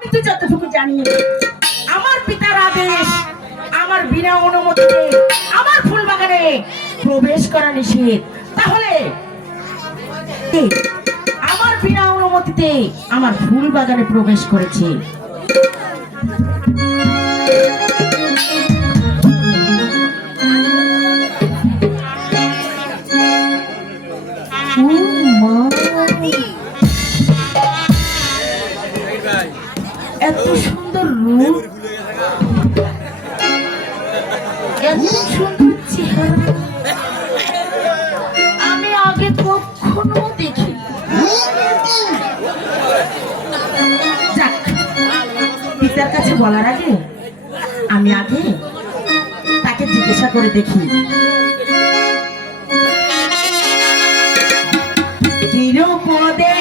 আমি তো যতটুকু জানি আমার পিতার আদেশ আমার বিনা অনুমতিতে আমার ফুল বাগানে প্রবেশ করা নিষেধ। তাহলে আমার বিনা অনুমতিতে আমার ফুল বাগানে প্রবেশ করেছে। এত সুন্দর রূপ, এত সুন্দর চেহারা আমি আগে কখনো দেখি। যাক, পিতার কাছে বলার আগে আমি আগে তাকে জিজ্ঞাসা করে দেখি। নিরুপদে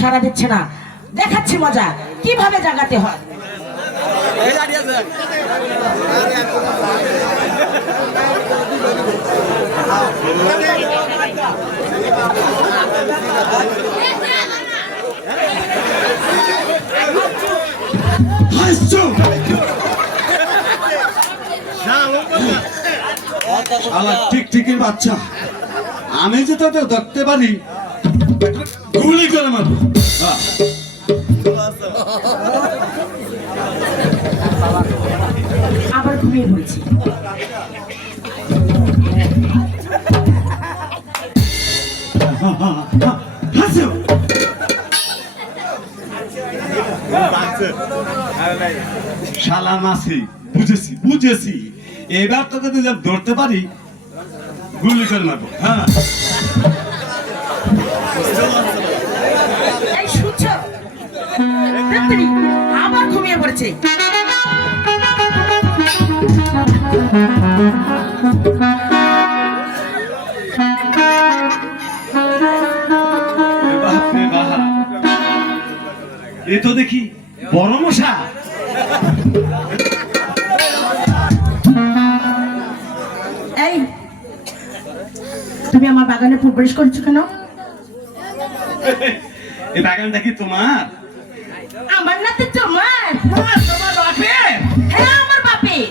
সারা দিচ্ছে না। দেখাচ্ছি মজা কিভাবে জাগাতে হয়। ঠিক ঠিকই বাচ্চা, আমি যে তোকে দেখতে পারি গুলি করে মারবো। আবার ঘুমিয়ে পড়েছি। শালা মাসি, বুঝেছি বুঝেছি, এবার তোকে যদি ধরতে পারি গুলি করে মারবো। হ্যাঁ আবার ঘুমিয়ে পড়েছে। এ তো দেখি বড় মশা। এই তুমি আমার বাগানে প্রবেশ করছো কেন? এই বাগানটা কি তোমার? আমার না তো তোমার। তোমার বাপের? হ্যাঁ আমার বাপের।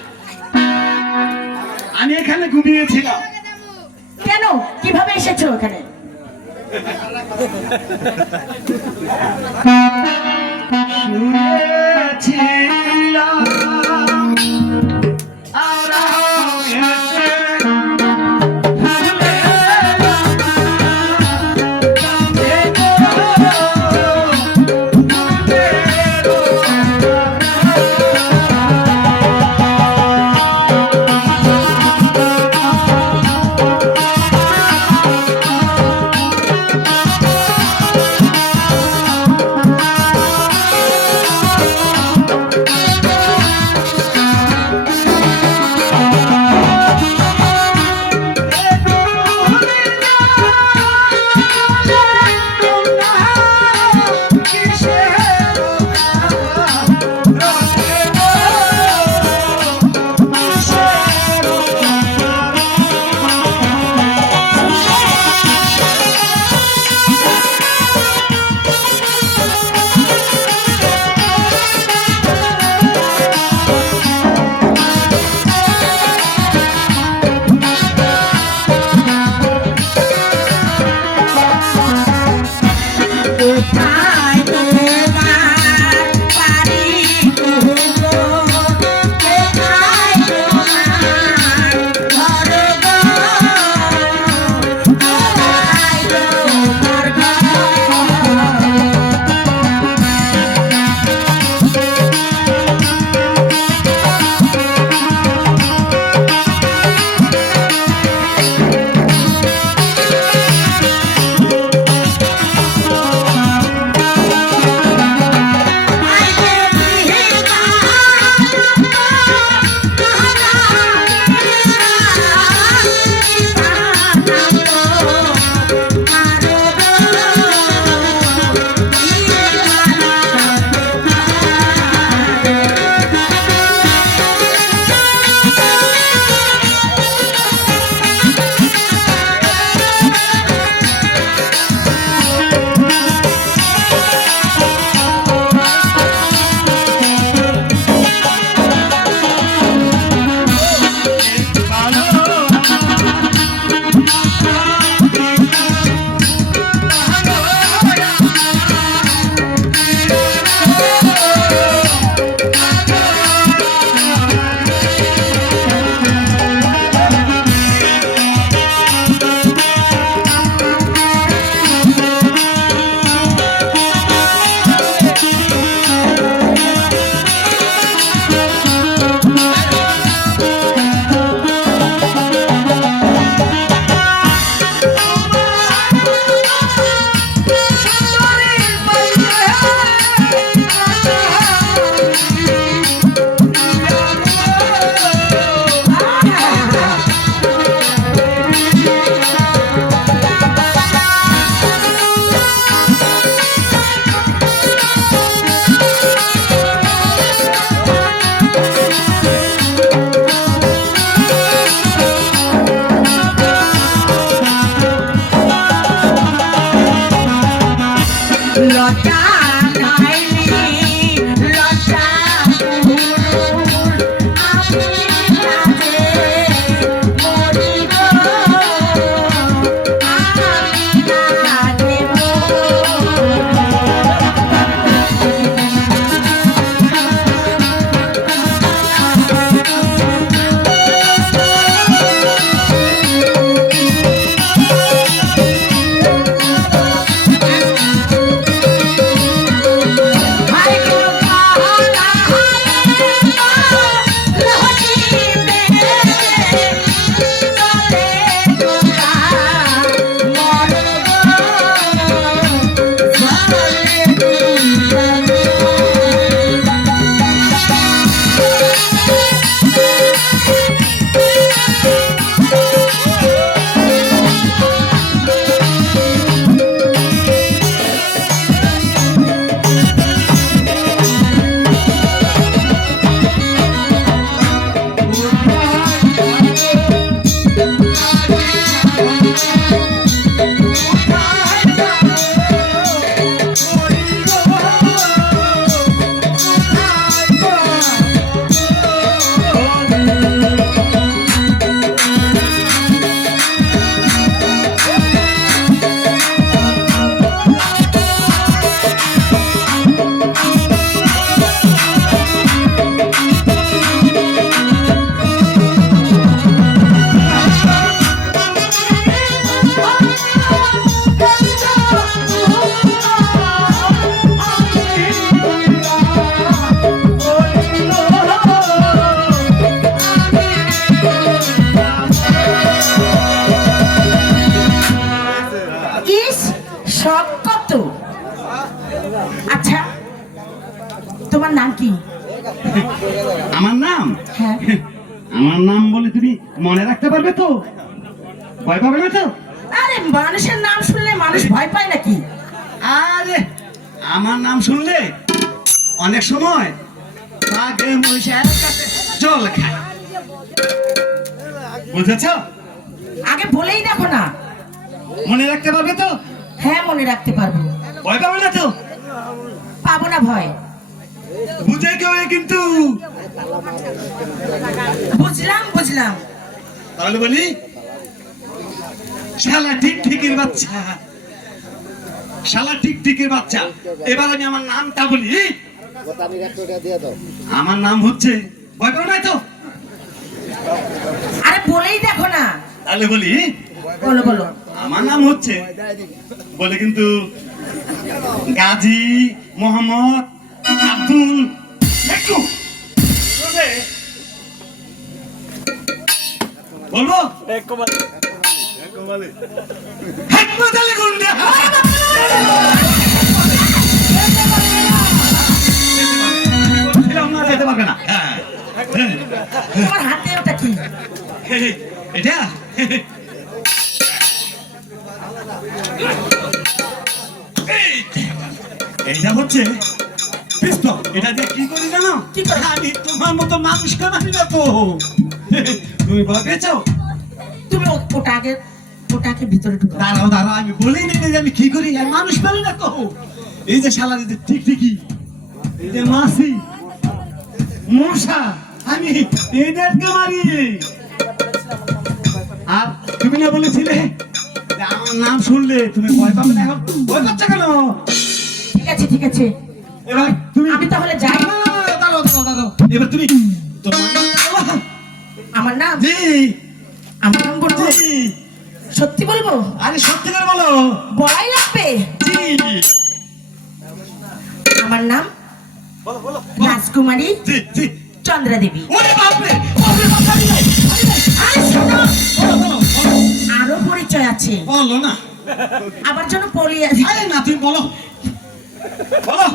আমি এখানে ঘুমিয়েছিলাম। কেন কিভাবে এসেছো এখানে? আমার নাম বলে তুমি মনে রাখতে পারবে তো? ভয় পাবে না তো? আরে মানুষের নাম শুনলে মানুষ ভয় পায় নাকি? আরে আমার নাম শুনলে অনেক সময় বাঘে মহিষের কাছে জল খায়, বুঝেছ? আগে বলেই দেখো না। মনে রাখতে পারবে তো? হ্যাঁ, মনে রাখতে পারবো। ভয় পাবে না তো? পাবো না ভয়। বুঝে কেউ কিন্তু। বুঝলাম বুঝলাম। তাহলে বলি, শালা টিকটিকির বাচ্চা, শালা টিকটিকির বাচ্চা, এবার আমি আমার নামটা বলি। আমার নাম হচ্ছে, ভয় পাবে না তো? আরে বলেই দেখো না। তাহলে বলি, বলো বলো। আমার নাম হচ্ছে বলে কিন্তু গাজী মোহাম্মদ আব্দুল একটু বলবো হেকমত আলী গুন্ডা। বলছিলাম না, যেতে পারবে না। হ্যাঁ, তোমার হাতে ওটা কি? এটা এইটা হচ্ছে পিস্তল। এটা দিয়ে কি করি জানো? কি করে? আমি তোমার মতো মানুষ কামাই না তো। তুমি ভাবেছো? তুমি ওটাকে ভিতরে ঢুকাও। দাঁড়াও দাঁড়াও, আমি বলি না যে আমি কি করি, আমি মানুষ পারি না তো। এই যে শালা, এই যে টিকটিকি, এই যে মাছি, মশা, আমি এদেরকে মারি। আর তুমি না বলেছিলে যে আমার নাম শুনলে তুমি ভয় পাবে না? এখন ভয় পাচ্ছ কেন? ঠিক আছে ঠিক আছে, এবার তুমি, আমি তাহলে যাই। না, না, না, দাঁড়াও দাঁড়াও দাঁড়াও, এবার তুমি তোমার নামটা বলো। আমার নাম? জি আমার নাম বলবো? জি, সত্যি বলবো? আরে সত্যি করে বলো। বলাই লাগবে? জি, আমার নাম বলো বলো রাজকুমারী জি জি। চন্দ্রা দেবী। ওরে বাপরে, বাপরে বাপ, আরে ভাই, আরে ভাই, আরে শোনো, বলো বলো বলো। আরো পরিচয় আছে। বলো না, আবার জন্য পলি আছে। আরে না, তুমি বলো বলো।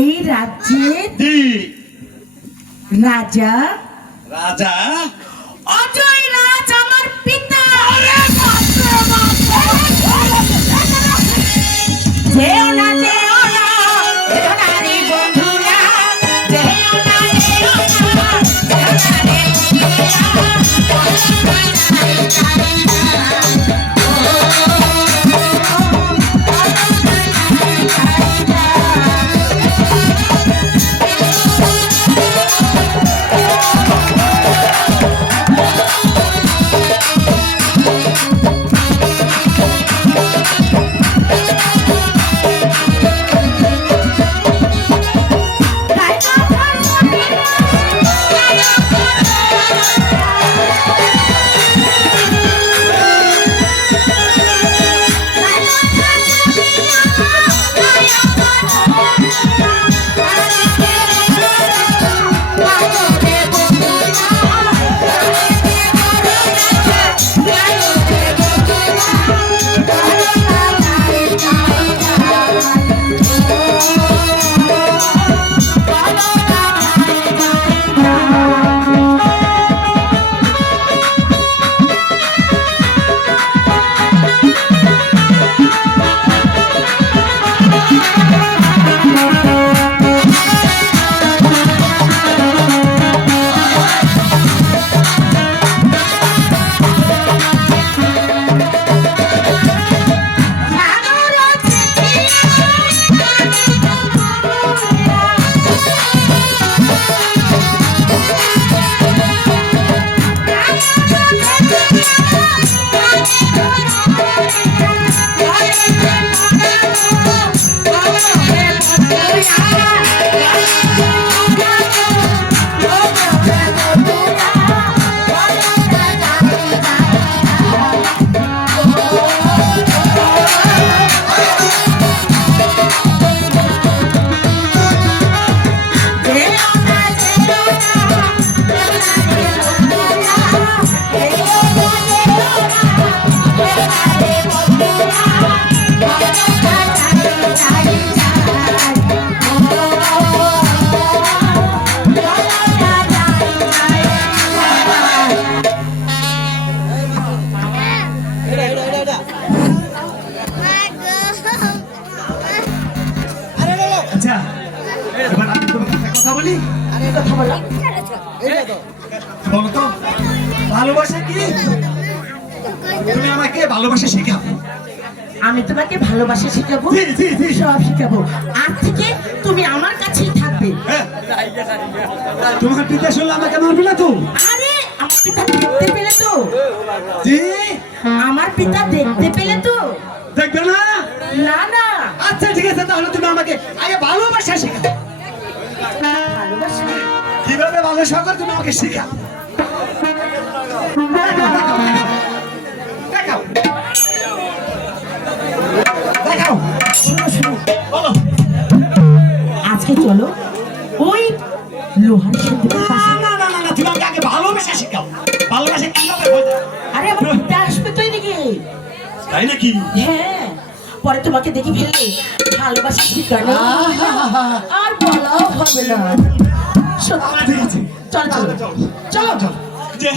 এই রাজ্যের জি, রাজা রাজা। অজয় রাজ আমার পিতা। যেও না যেও না, যেও না রে বন্ধুরা, যেও না যেও না, যেও না রে কথা বলি? আরে কথা বলো। বলো তো, ভালোবাসা কি? তুমি আমাকে ভালোবাসা শেখাও। আমি তোমাকে ভালোবাসা শিখাবো, জি, জি, জি। সব শিখাবো। আজ থেকে তুমি আমার কাছেই থাকবে। হ্যাঁ। তোমার পিতা শুনলে আমাকে মারবে না তো? আরে আমার পিতা দেখতে পেলে তো? জি। আমার পিতা দেখতে পেলে তো? দেখবে না? না না, আচ্ছা ঠিক আছে, তাহলে তুমি আমাকে আগে ভালোবাসা শেখাও। ভালোবাসা কিভাবে ভালোবাসা করে তুমি আমাকে শেখাও। দেখাও, দেখাও। শোনো শোনো, বলো। আজকে চলো ওই লোহার সেতুর পাশে। না না না না, তুমি আমাকে আগে ভালোবাসা শেখাও। ভালোবাসা কিভাবে হয়? আরে আমার পিতা আসবে তো এদিকে। তাই নাকি? হ্যাঁ, পরে তোমাকে দেখি ফেললে ভালোবাসা শিখানো আর বলাও হবে না। সত্যি, ঠিক আছে। চলো চলো চলো চলো। যে